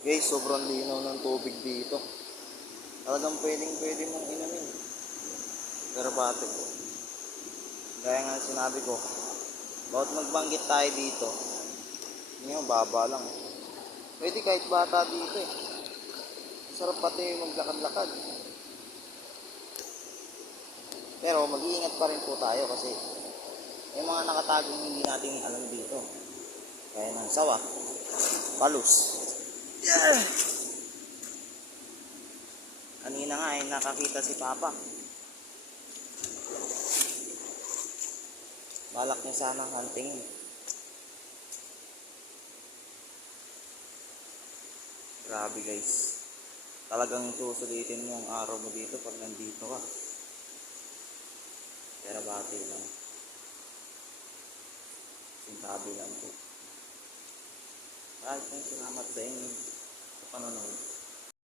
Guys, sobrang linaw ng tubig dito. Talagang pwede mong inumin. Pero bate po. Gaya nga sinabi ko, bawat magbanggit tayo dito, hindi mo baba lang. Pwede kahit bata dito eh. Masarap pati maglakad-lakad. Pero mag-iingat pa rin po tayo kasi may mga nakatagong hindi natin alam dito. Kaya ng sawa, palus. Yeah! Kanina nga ay nakakita si Papa. Balak niya sanang huntingin. Grabe guys. Talagang susulitin mo ang araw mo dito pag nandito ka. Pero bati lang. Sintabi lang po. Maraming salamat sa inyo sa panonood.